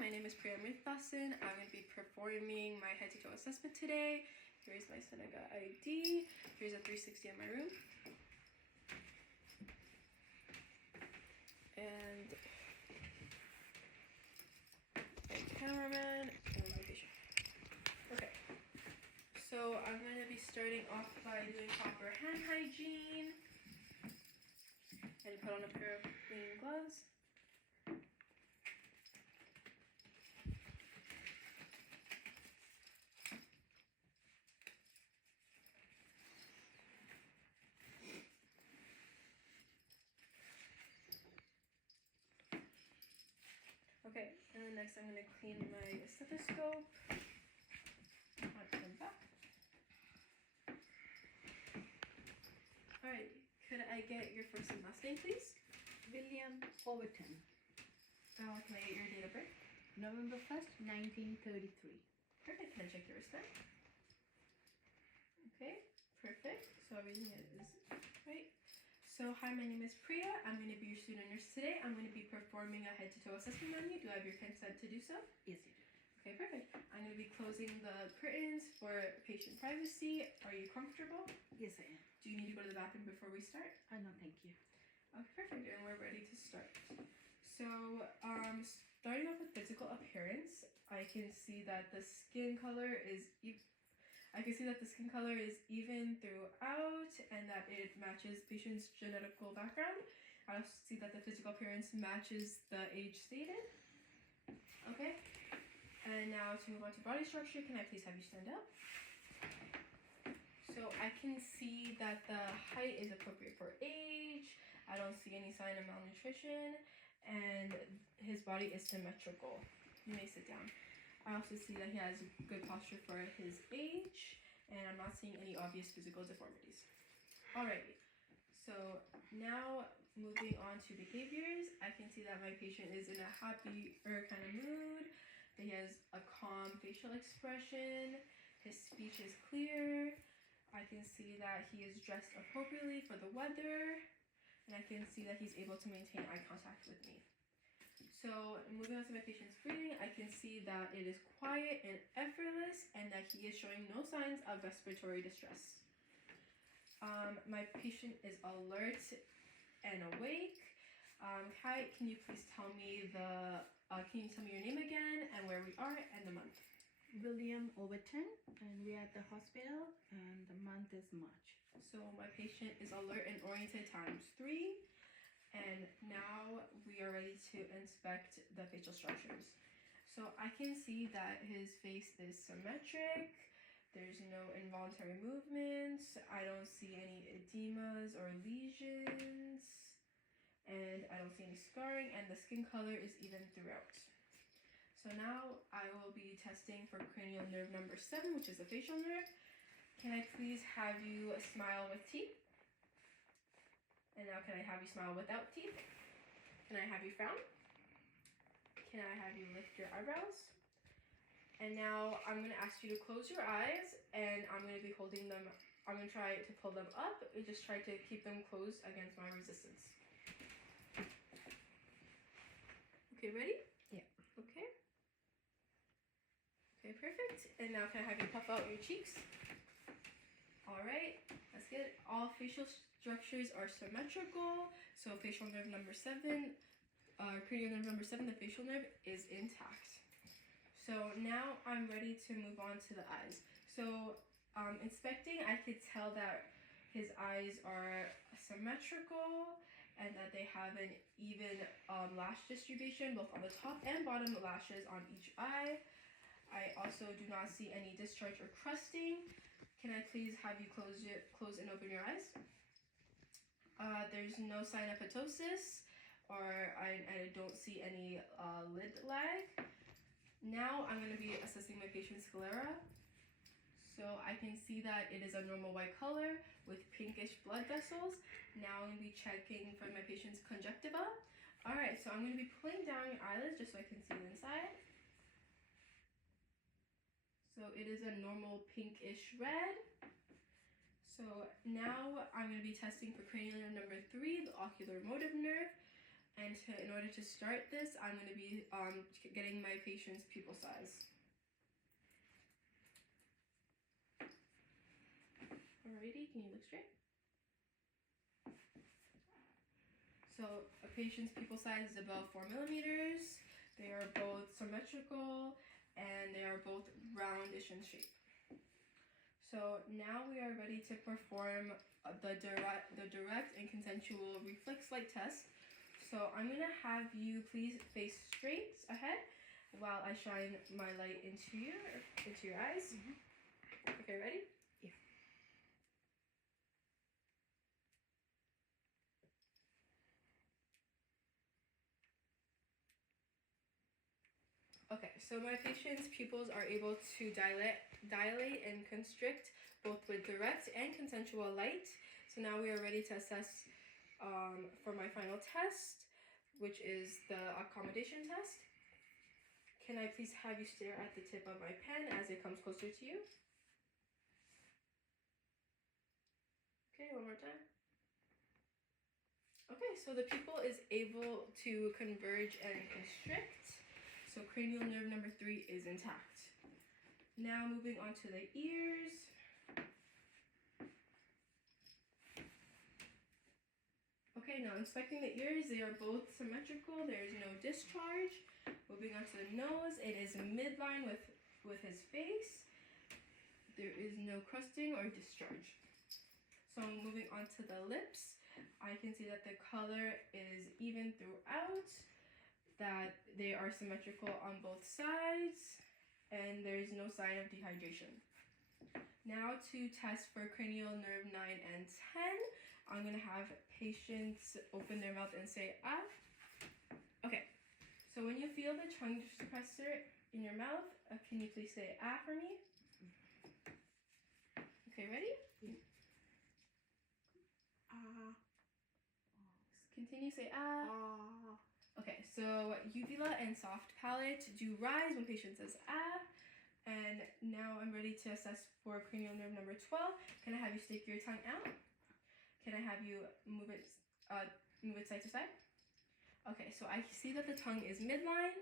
my name is Priya Mrithasan. I'm going to be performing my head to toe assessment today. Here's my Seneca ID. Here's a 360 in my room. And my cameraman and my patient. Okay, so I'm going to be starting off by doing proper hand hygiene. And put on a pair of clean gloves. Okay, and then next I'm going to clean my stethoscope. Front and back. Alright, could I get your first and last name, please? William Overton. Can I get your date of birth? November 1st, 1933. Perfect. Can I check your wristband? Okay, perfect. So everything is right. So hi, my name is Priya. I'm going to be your student nurse today. I'm going to be performing a head-to-toe assessment on you. Do I have your consent to do so? Yes, you do. Okay, perfect. I'm going to be closing the curtains for patient privacy. Are you comfortable? Yes, I am. Do you need to go to the bathroom before we start? No, thank you. Okay, perfect. And we're ready to start. So, starting off with physical appearance, I can see that the skin color is even throughout and that it matches patient's genetical background. I also see that the physical appearance matches the age stated. Okay. And now to move on to body structure, can I please have you stand up? So I can see that the height is appropriate for age. I don't see any sign of malnutrition, and his body is symmetrical. You may sit down. I also see that he has good posture for his age, and I'm not seeing any obvious physical deformities. Alright, so now moving on to behaviors, I can see that my patient is in a happier kind of mood. That he has a calm facial expression. His speech is clear. I can see that he is dressed appropriately for the weather, and I can see that he's able to maintain eye contact with me. So moving on to my patient's breathing, I can see that it is quiet and effortless and that he is showing no signs of respiratory distress. My patient is alert and awake. Kai, can you please tell me your name again and where we are and the month? William Overton, and we are at the hospital, and the month is March. So my patient is alert and oriented ×3, and now we are ready to inspect the facial structures. So I can see that his face is symmetric. There's no involuntary movements. I don't see any edemas or lesions, and I don't see any scarring, and the skin color is even throughout. So now I will be testing for cranial nerve number 7, which is the facial nerve. Can I please have you smile with teeth? And now can I have you smile without teeth? Can I have you frown? Can I have you lift your eyebrows? And now I'm going to ask you to close your eyes, and I'm going to be holding them. I'm going to try to pull them up and just try to keep them closed against my resistance. Okay, ready? Yeah. Okay. Okay, perfect. And now can I have you puff out your cheeks? Alright, that's good. All facial structures are symmetrical. So facial nerve number 7, cranial nerve number 7, the facial nerve is intact. So now I'm ready to move on to the eyes. So inspecting, I could tell that his eyes are symmetrical and that they have an even lash distribution both on the top and bottom lashes on each eye. I also do not see any discharge or crusting. Can I please have you close and open your eyes? There's no sign of ptosis, or I don't see any lid lag. Now I'm going to be assessing my patient's sclera. So I can see that it is a normal white color with pinkish blood vessels. Now I'm going to be checking for my patient's conjunctiva. Alright, so I'm going to be pulling down your eyelids just so I can see the inside. So it is a normal pinkish red. So now I'm going to be testing for cranial nerve number 3, the ocular motive nerve. And in order to start this, I'm going to be getting my patient's pupil size. Alrighty, can you look straight? So a patient's pupil size is about 4 millimeters. They are both symmetrical and they are both roundish in shape. So now we are ready to perform the direct and consensual reflex light test. So I'm gonna have you please face straight ahead while I shine my light into your eyes. Okay, ready? Yeah. Okay, so my patient's pupils are able to dilate and constrict both with direct and consensual light. So now we are ready to assess for my final test, which is the accommodation test. Can I please have you stare at the tip of my pen as it comes closer to you? Okay, one more time. Okay, so the pupil is able to converge and constrict. So cranial nerve number 3 is intact. Now moving on to the ears. Okay, now inspecting the ears, they are both symmetrical. There is no discharge. Moving on to the nose, it is midline with his face. There is no crusting or discharge. So moving on to the lips, I can see that the color is even throughout, that they are symmetrical on both sides, and there is no sign of dehydration. Now to test for cranial nerve 9 and 10, I'm gonna have patients open their mouth and say ah. Okay, so when you feel the tongue suppressor in your mouth, can you please say ah for me? Okay, ready? Ah. Continue, say ah. Ah. Okay, so uvula and soft palate do rise when patient says ah. And now I'm ready to assess for cranial nerve number 12. Can I have you stick your tongue out? Can I have you move it side to side? Okay, so I see that the tongue is midline.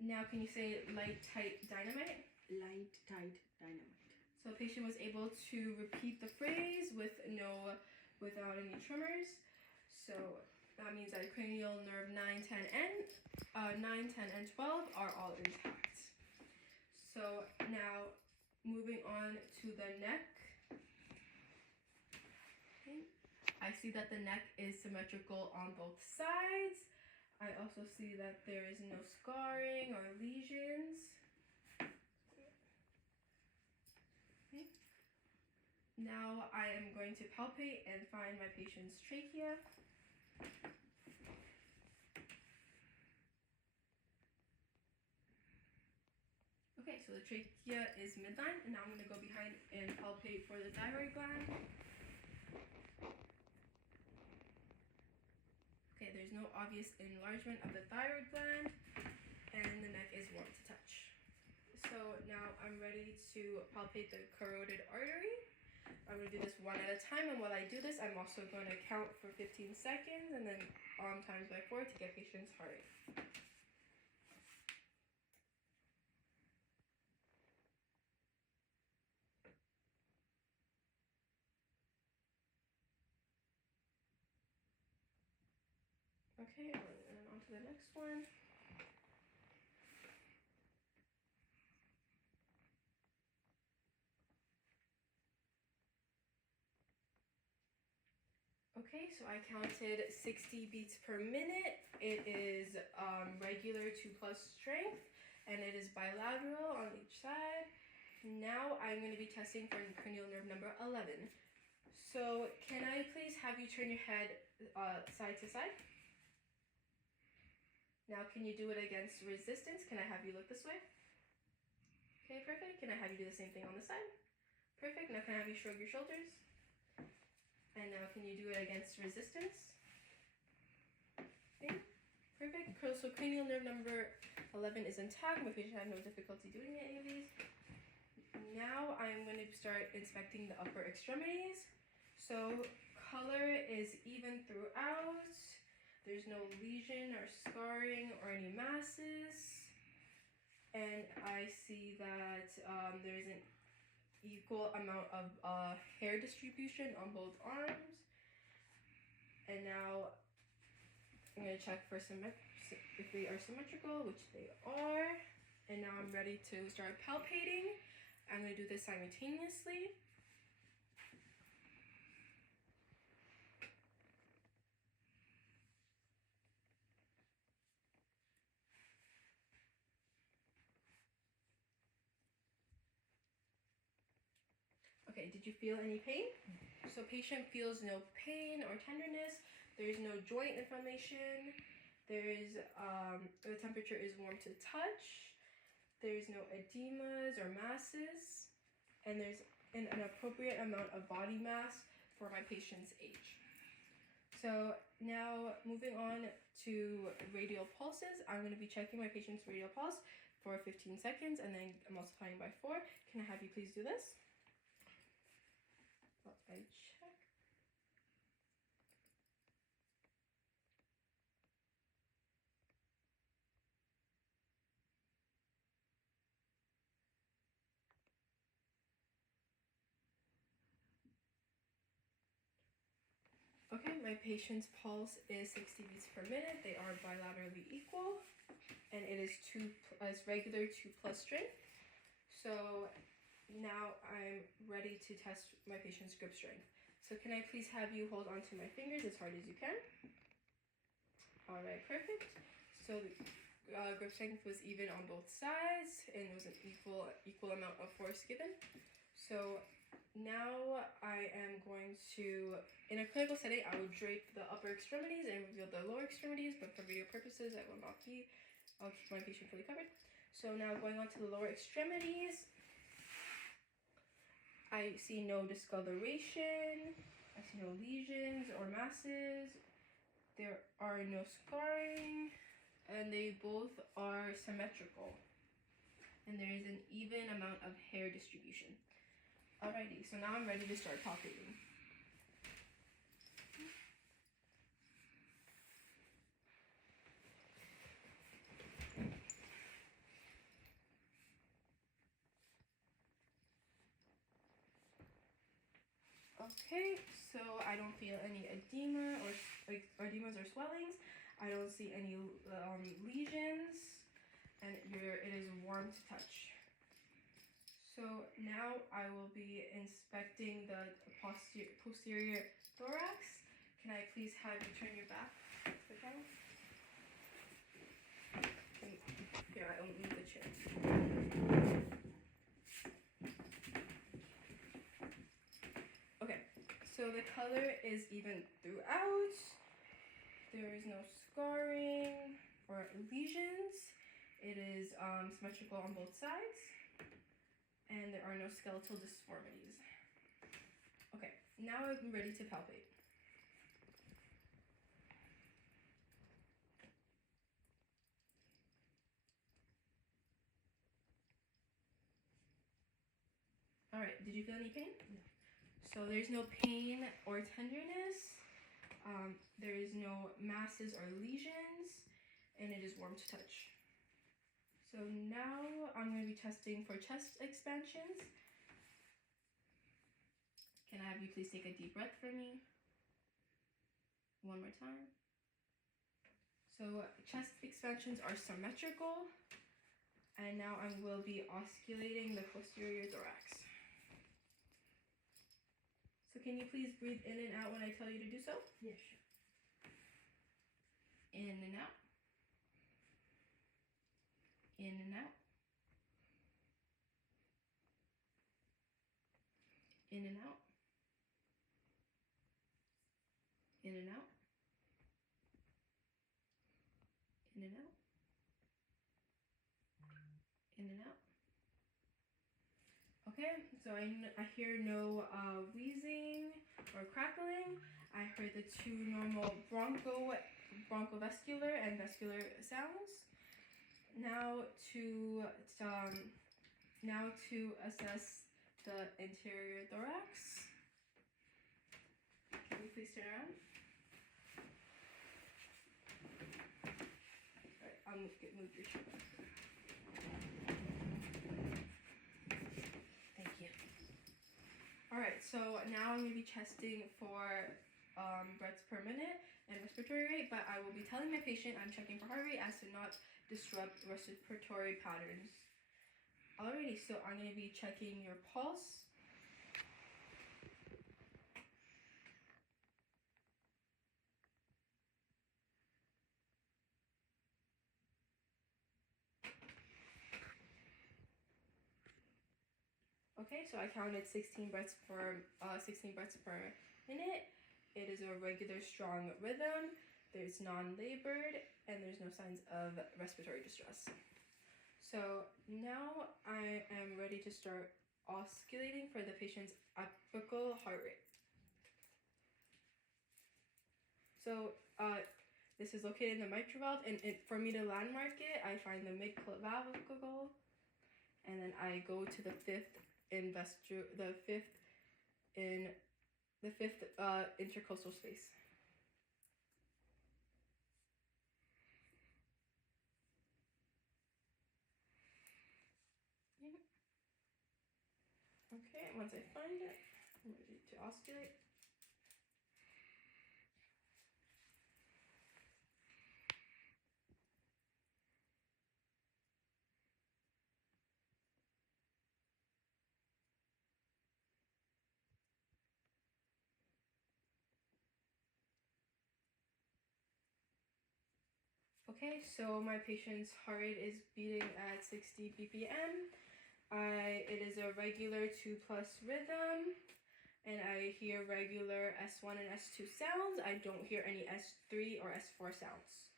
Now can you say light, tight, dynamite? Light, tight, dynamite. So the patient was able to repeat the phrase without any tremors. So that means that cranial nerve 9, 10, and 12 are all intact. So now moving on to the neck. Okay. I see that the neck is symmetrical on both sides. I also see that there is no scarring or lesions. Okay. Now I am going to palpate and find my patient's trachea. Okay, so the trachea is midline, and now I'm going to go behind and palpate for the thyroid gland. Okay, there's no obvious enlargement of the thyroid gland, and the neck is warm to touch. So now I'm ready to palpate the carotid artery. I'm going to do this one at a time, and while I do this, I'm also going to count for 15 seconds and then times by 4 to get patient's heart rate. Okay, and on to the next one. Okay, so I counted 60 beats per minute. It is regular to plus strength, and it is bilateral on each side. Now I'm going to be testing for cranial nerve number 11. So can I please have you turn your head side to side? Now can you do it against resistance? Can I have you look this way? Okay, perfect. Can I have you do the same thing on the side? Perfect. Now can I have you shrug your shoulders? And now can you do it against resistance? Okay, perfect. So cranial nerve number 11 is intact. My patient had no difficulty doing any of these. Now I'm going to start inspecting the upper extremities. So color is even throughout. There's no lesion or scarring or any masses. And I see that there's an equal amount of hair distribution on both arms. And now I'm going to check for if they are symmetrical, which they are. And now I'm ready to start palpating. I'm going to do this simultaneously. Okay, did you feel any pain? So patient feels no pain or tenderness. There is no joint inflammation. There is, the temperature is warm to touch. There is no edemas or masses. And there's an appropriate amount of body mass for my patient's age. So now moving on to radial pulses. I'm going to be checking my patient's radial pulse for 15 seconds and then multiplying by 4. Can I have you please do this? I check. Okay, my patient's pulse is 60 beats per minute. They are bilaterally equal, and it is regular 2+ strength. So now I'm ready to test my patient's grip strength. So can I please have you hold onto my fingers as hard as you can? All right, perfect. So grip strength was even on both sides, and it was an equal amount of force given. So now I am going to, in a clinical setting, I will drape the upper extremities and reveal the lower extremities, but for video purposes, I will not be. I'll keep my patient fully covered. So now going on to the lower extremities, I see no discoloration, I see no lesions or masses, there are no scarring, and they both are symmetrical. And there is an even amount of hair distribution. Alrighty, so now I'm ready to start palpating. Okay, so I don't feel any edema or edemas or swellings. I don't see any lesions, and it is warm to touch. So now I will be inspecting the posterior thorax. Can I please have you turn your back to the camera? Here, I will move the chair. Okay, so the color is even throughout. There is no scarring or lesions. It is symmetrical on both sides. And there are no skeletal deformities. Okay, now I'm ready to palpate. All right, did you feel any pain? No. So there's no pain or tenderness. There is no masses or lesions, and it is warm to touch. So now I'm going to be testing for chest expansions. Can I have you please take a deep breath for me? One more time. So chest expansions are symmetrical, and now I will be osculating the posterior thorax. So can you please breathe in and out when I tell you to do so? Yes, sure. In and out. In and out. In and out. In and out. In and out. In and out. Okay, so I hear no wheezing or crackling. I heard the two normal bronchovascular and vascular sounds. Now to assess the anterior thorax. Can you please turn around? Alright, I'll move your shirt back. Thank you. Alright, so now I'm going to be testing for breaths per minute and respiratory rate, but I will be telling my patient I'm checking for heart rate as to not disrupt respiratory patterns. Alrighty, so I'm going to be checking your pulse. Okay, so I counted 16 breaths per minute. It is a regular strong rhythm. There's non-labored and there's no signs of respiratory distress. So now I am ready to start oscillating for the patient's apical heart rate. So this is located in the mitral valve, and for me to landmark it, I find the mid-clavicle, and then I go to the fifth intercostal space. Okay, once I find it, I'm ready to oscillate. Okay, so my patient's heart rate is beating at 60 BPM. It is a regular 2+ rhythm, and I hear regular S1 and S2 sounds. I don't hear any S3 or S4 sounds.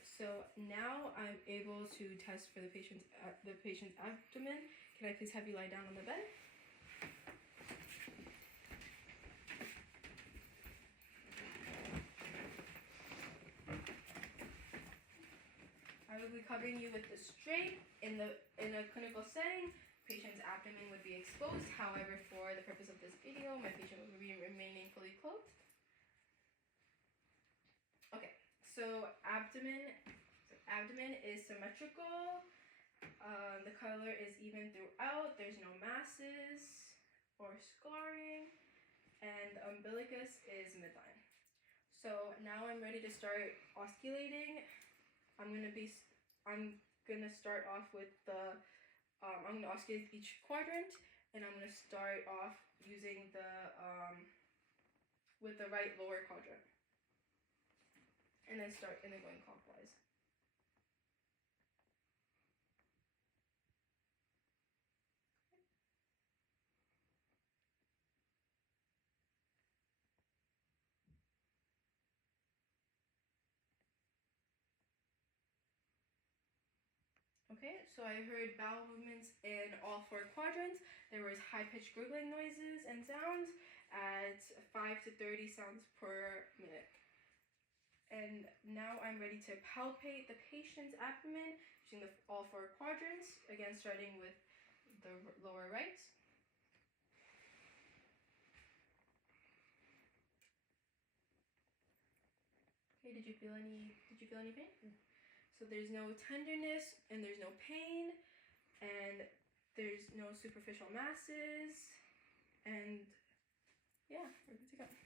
So now I'm able to test for the patient's abdomen. Can I please have you lie down on the bed? I will be covering you with the straight. In a clinical setting, patient's abdomen would be exposed. However, for the purpose of this video, my patient will be remaining fully clothed. Okay, so abdomen is symmetrical. The color is even throughout. There's no masses or scarring, and the umbilicus is midline. So now I'm ready to start osculating. I'm gonna start off with the I'm gonna oscillate each quadrant, and I'm gonna start off using with the right lower quadrant, and then going clockwise. Okay, so I heard bowel movements in all 4 quadrants. There was high-pitched gurgling noises and sounds at 5 to 30 sounds per minute. And now I'm ready to palpate the patient's abdomen using all 4 quadrants. Again, starting with the lower right. Okay, did you feel any pain? So there's no tenderness and there's no pain, and there's no superficial masses, and yeah, we're good to go.